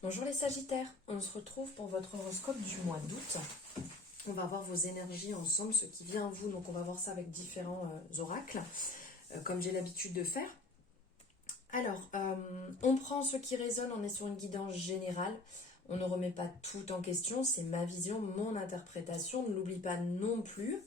Bonjour les Sagittaires, on se retrouve pour votre horoscope du mois d'août. On va voir vos énergies ensemble, ce qui vient à vous. Donc on va voir ça avec différents oracles, comme j'ai l'habitude de faire. Alors, on prend ce qui résonne, on est sur une guidance générale. On ne remet pas tout en question, c'est ma vision, mon interprétation. Ne l'oublie pas non plus.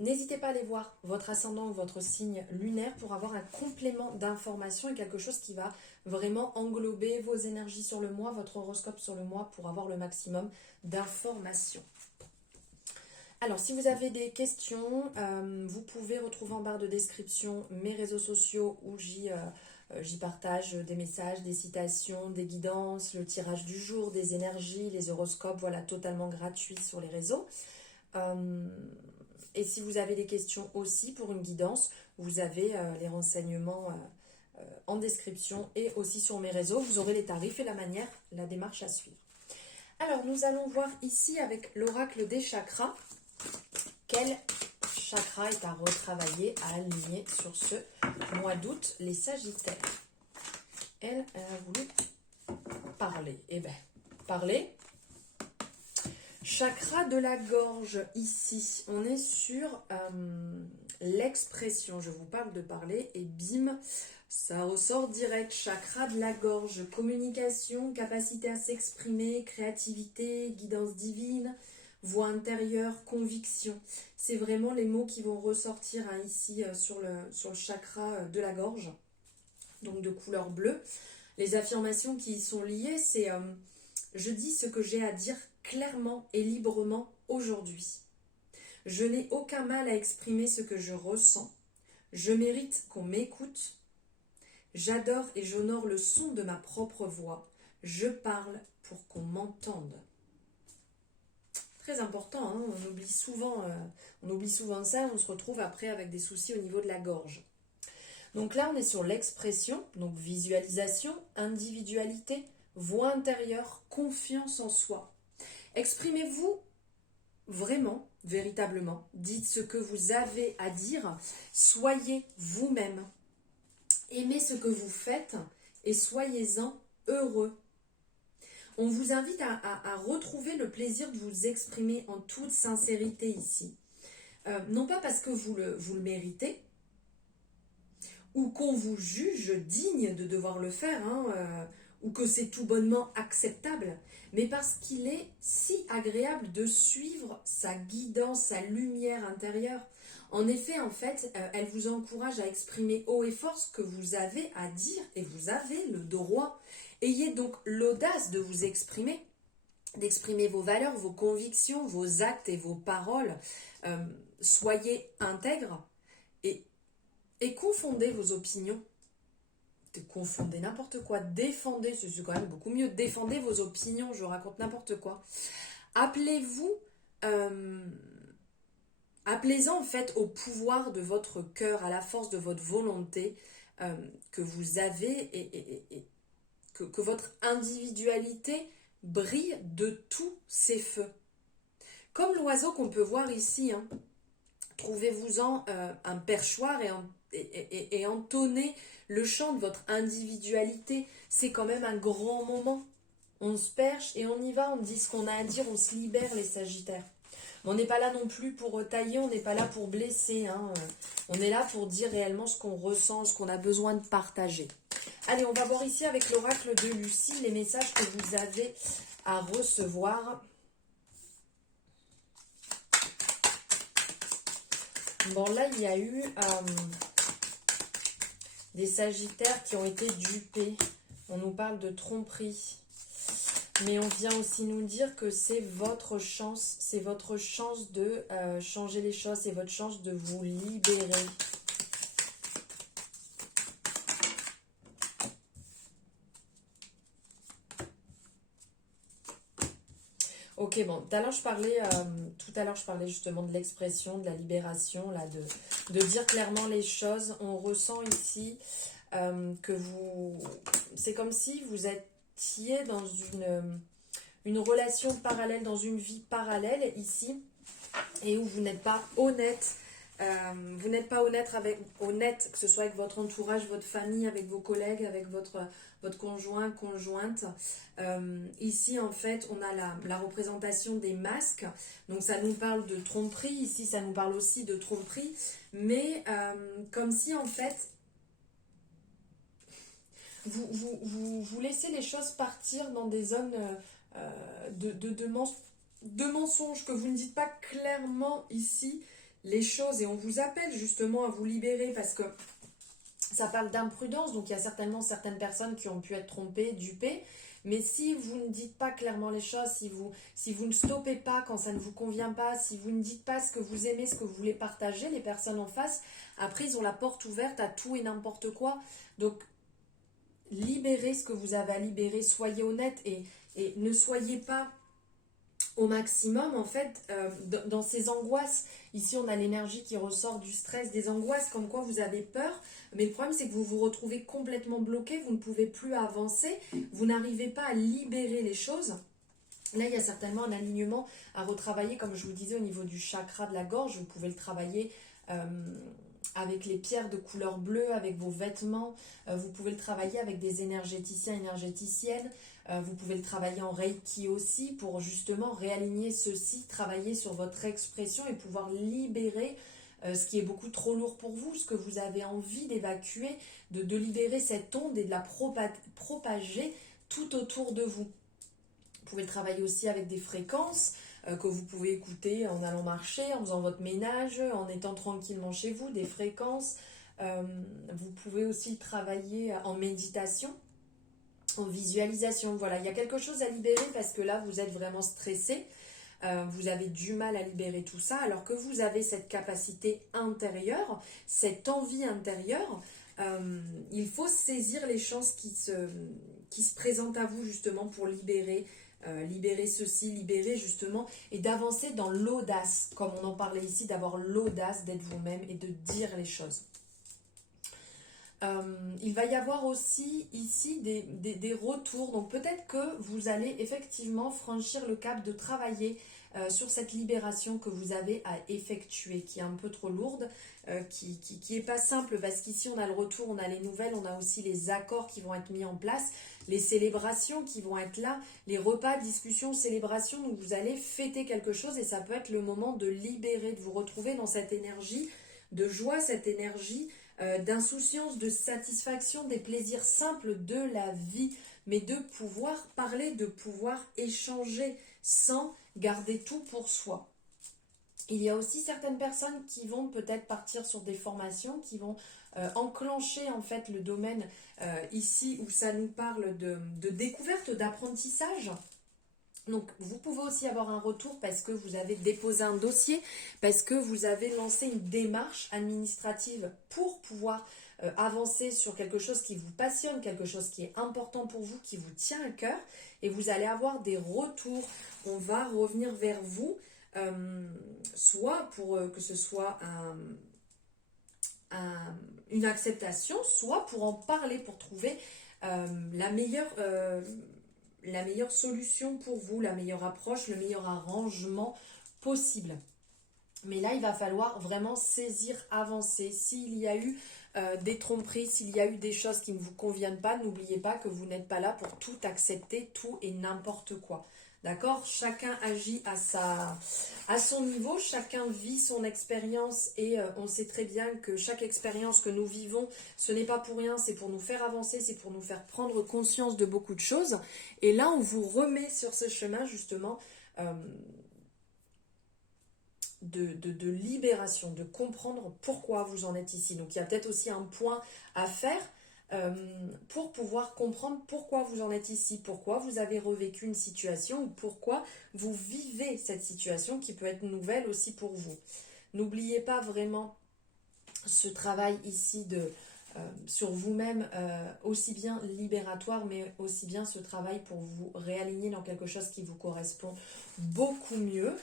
N'hésitez pas à aller voir votre ascendant ou votre signe lunaire pour avoir un complément d'information et quelque chose qui va vraiment englober vos énergies sur le mois, votre horoscope sur le mois pour avoir le maximum d'informations. Alors, si vous avez des questions, vous pouvez retrouver en barre de description mes réseaux sociaux où j'y partage des messages, des citations, des guidances, le tirage du jour, des énergies, les horoscopes, voilà, totalement gratuit sur les réseaux. Et si vous avez des questions aussi pour une guidance, vous avez les renseignements en description et aussi sur mes réseaux. Vous aurez les tarifs et la démarche à suivre. Alors, nous allons voir ici avec l'oracle des chakras, quel chakra est à retravailler, à aligner sur ce mois d'août, les Sagittaires. Elle a voulu parler. Eh bien, parler. Chakra de la gorge, ici, on est sur l'expression. Je vous parle de parler et bim, ça ressort direct. Chakra de la gorge, communication, capacité à s'exprimer, créativité, guidance divine, voix intérieure, conviction. C'est vraiment les mots qui vont ressortir ici sur le chakra de la gorge, donc de couleur bleue. Les affirmations qui y sont liées, c'est je dis ce que j'ai à dire clairement et librement aujourd'hui. Je n'ai aucun mal à exprimer ce que je ressens. Je mérite qu'on m'écoute. J'adore et j'honore le son de ma propre voix. Je parle pour qu'on m'entende. Très important, hein, on oublie souvent ça, on se retrouve après avec des soucis au niveau de la gorge. Donc là, on est sur l'expression, donc visualisation, individualité, voix intérieure, confiance en soi. Exprimez-vous vraiment, véritablement. Dites ce que vous avez à dire. Soyez vous-même. Aimez ce que vous faites et soyez-en heureux. On vous invite à retrouver le plaisir de vous exprimer en toute sincérité ici. Non pas parce que vous le méritez, ou qu'on vous juge digne de devoir le faire, ou que c'est tout bonnement acceptable, mais parce qu'il est si agréable de suivre sa guidance, sa lumière intérieure. En effet, elle vous encourage à exprimer haut et fort ce que vous avez à dire, et vous avez le droit. Ayez donc l'audace de vous exprimer, d'exprimer vos valeurs, vos convictions, vos actes et vos paroles. Soyez intègre et confondez vos opinions. Confondez n'importe quoi, défendez, c'est quand même beaucoup mieux, défendez vos opinions, je raconte n'importe quoi. Appelez-en en fait au pouvoir de votre cœur, à la force de votre volonté que vous avez et que votre individualité brille de tous ses feux. Comme l'oiseau qu'on peut voir ici, trouvez-vous-en un perchoir et entonnez le chant de votre individualité. C'est quand même un grand moment. On se perche et on y va, on dit ce qu'on a à dire, on se libère les Sagittaires. On n'est pas là non plus pour tailler, on n'est pas là pour blesser. On est là pour dire réellement ce qu'on ressent, ce qu'on a besoin de partager. Allez, on va voir ici avec l'oracle de Lucie les messages que vous avez à recevoir. Bon, là, il y a eu des Sagittaires qui ont été dupés. On nous parle de tromperie. Mais on vient aussi nous dire que c'est votre chance. C'est votre chance de changer les choses. C'est votre chance de vous libérer. Ok, bon, tout à l'heure je parlais justement de l'expression, de la libération, là, de dire clairement les choses. On ressent ici que c'est comme si vous étiez dans une relation parallèle, dans une vie parallèle ici, et où vous n'êtes pas honnête Vous n'êtes pas honnête, que ce soit avec votre entourage, votre famille, avec vos collègues, avec votre conjoint, conjointe. Ici, en fait, on a la représentation des masques. Donc, ça nous parle de tromperie. Ici, ça nous parle aussi de tromperie. Mais comme si, en fait, vous laissez les choses partir dans des zones de mensonges, que vous ne dites pas clairement ici les choses, et on vous appelle justement à vous libérer parce que ça parle d'imprudence, donc il y a certainement certaines personnes qui ont pu être trompées, dupées, mais si vous ne dites pas clairement les choses, si vous ne stoppez pas quand ça ne vous convient pas, si vous ne dites pas ce que vous aimez, ce que vous voulez partager, les personnes en face, après ils ont la porte ouverte à tout et n'importe quoi. Donc libérez ce que vous avez à libérer, soyez honnête et ne soyez pas au maximum en fait dans ces angoisses. Ici on a l'énergie qui ressort du stress, des angoisses, comme quoi vous avez peur, mais le problème c'est que vous vous retrouvez complètement bloqué, vous ne pouvez plus avancer, vous n'arrivez pas à libérer les choses. Là, il y a certainement un alignement à retravailler, comme je vous disais, au niveau du chakra de la gorge. Vous pouvez le travailler avec les pierres de couleur bleue, avec vos vêtements. Vous pouvez le travailler avec des énergéticiens, énergéticiennes. Vous pouvez le travailler en Reiki aussi pour justement réaligner ceci, travailler sur votre expression et pouvoir libérer ce qui est beaucoup trop lourd pour vous, ce que vous avez envie d'évacuer, de libérer cette onde et de la propager tout autour de vous. Vous pouvez travailler aussi avec des fréquences que vous pouvez écouter en allant marcher, en faisant votre ménage, en étant tranquillement chez vous, des fréquences. Vous pouvez aussi travailler en méditation, en visualisation. Voilà, il y a quelque chose à libérer parce que là, vous êtes vraiment stressé. Vous avez du mal à libérer tout ça, alors que vous avez cette capacité intérieure, cette envie intérieure. Il faut saisir les chances qui se présentent à vous justement pour libérer ceci, libérer justement et d'avancer dans l'audace, comme on en parlait ici, d'avoir l'audace d'être vous-même et de dire les choses. Il va y avoir aussi ici des retours, donc peut-être que vous allez effectivement franchir le cap de travailler sur cette libération que vous avez à effectuer, qui est un peu trop lourde, qui est pas simple, parce qu'ici on a le retour, on a les nouvelles, on a aussi les accords qui vont être mis en place, les célébrations qui vont être là, les repas, discussions, célébrations, donc vous allez fêter quelque chose et ça peut être le moment de libérer, de vous retrouver dans cette énergie de joie, cette énergie d'insouciance, de satisfaction, des plaisirs simples de la vie, mais de pouvoir parler, de pouvoir échanger sans garder tout pour soi. Il y a aussi certaines personnes qui vont peut-être partir sur des formations, qui vont enclencher en fait le domaine ici où ça nous parle de découverte, d'apprentissage. Donc vous pouvez aussi avoir un retour parce que vous avez déposé un dossier, parce que vous avez lancé une démarche administrative pour pouvoir avancer sur quelque chose qui vous passionne, quelque chose qui est important pour vous, qui vous tient à cœur, et vous allez avoir des retours. On va revenir vers vous, soit pour que ce soit une acceptation, soit pour en parler, pour trouver la meilleure solution pour vous, la meilleure approche, le meilleur arrangement possible. Mais là, il va falloir vraiment saisir, avancer. S'il y a eu des tromperies, s'il y a eu des choses qui ne vous conviennent pas, n'oubliez pas que vous n'êtes pas là pour tout accepter, tout et n'importe quoi. D'accord? Chacun agit à son niveau, chacun vit son expérience et on sait très bien que chaque expérience que nous vivons, ce n'est pas pour rien, c'est pour nous faire avancer, c'est pour nous faire prendre conscience de beaucoup de choses. Et là, on vous remet sur ce chemin justement de libération, de comprendre pourquoi vous en êtes ici. Donc il y a peut-être aussi un point à faire pour pouvoir comprendre pourquoi vous en êtes ici, pourquoi vous avez revécu une situation ou pourquoi vous vivez cette situation qui peut être nouvelle aussi pour vous. N'oubliez pas vraiment ce travail ici sur vous-même, aussi bien libératoire, mais aussi bien ce travail pour vous réaligner dans quelque chose qui vous correspond beaucoup mieux.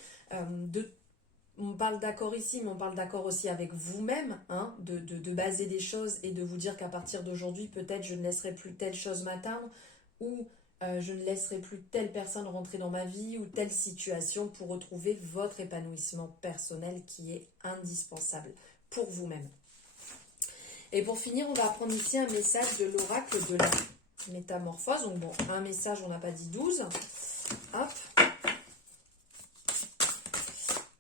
On parle d'accord ici, mais on parle d'accord aussi avec vous-même, hein, de baser des choses et de vous dire qu'à partir d'aujourd'hui, peut-être je ne laisserai plus telle chose m'atteindre, ou je ne laisserai plus telle personne rentrer dans ma vie ou telle situation pour retrouver votre épanouissement personnel qui est indispensable pour vous-même. Et pour finir, on va apprendre ici un message de l'oracle de la métamorphose. Donc bon, un message, on n'a pas dit 12. Hop.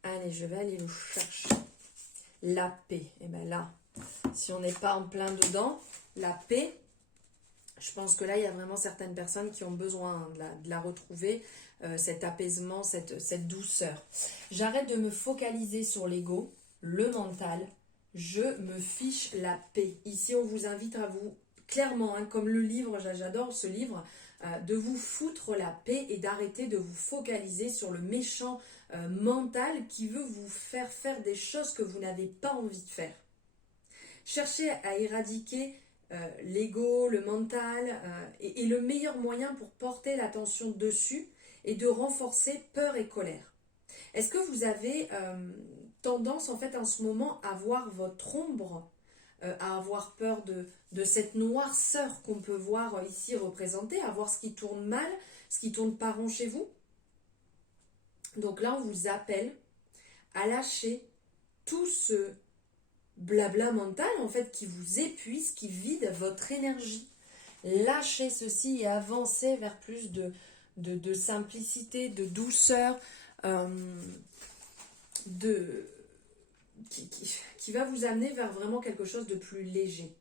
Allez, je vais aller le chercher. La paix. Et bien là, si on n'est pas en plein dedans, la paix, je pense que là, il y a vraiment certaines personnes qui ont besoin de la retrouver, cet apaisement, cette douceur. J'arrête de me focaliser sur l'ego, le mental. Je me fiche la paix. Ici, on vous invite à vous, clairement, hein, comme le livre, j'adore ce livre, de vous foutre la paix et d'arrêter de vous focaliser sur le méchant mental qui veut vous faire faire des choses que vous n'avez pas envie de faire. Cherchez à éradiquer l'ego, le mental, et le meilleur moyen pour porter l'attention dessus est de renforcer peur et colère. Est-ce que vous avez tendance en fait en ce moment à voir votre ombre, à avoir peur de cette noirceur qu'on peut voir ici représentée, à voir ce qui tourne mal, ce qui tourne pas rond chez vous? Donc là, on vous appelle à lâcher tout ce blabla mental en fait qui vous épuise, qui vide votre énergie. Lâchez ceci et avancez vers plus de simplicité, de douceur, qui va vous amener vers vraiment quelque chose de plus léger.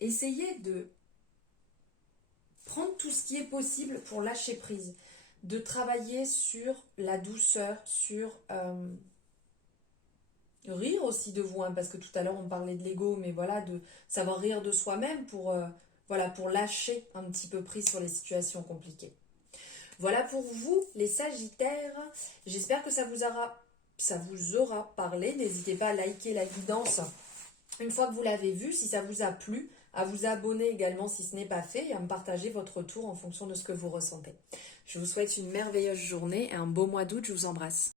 Essayez de prendre tout ce qui est possible pour lâcher prise, de travailler sur la douceur, sur rire aussi de vous, hein, parce que tout à l'heure on parlait de l'ego, mais voilà, de savoir rire de soi-même pour lâcher un petit peu prise sur les situations compliquées. Voilà pour vous les Sagittaires, j'espère que ça vous aura parlé. N'hésitez pas à liker la guidance une fois que vous l'avez vue, si ça vous a plu, à vous abonner également si ce n'est pas fait et à me partager votre retour en fonction de ce que vous ressentez. Je vous souhaite une merveilleuse journée et un beau mois d'août, je vous embrasse.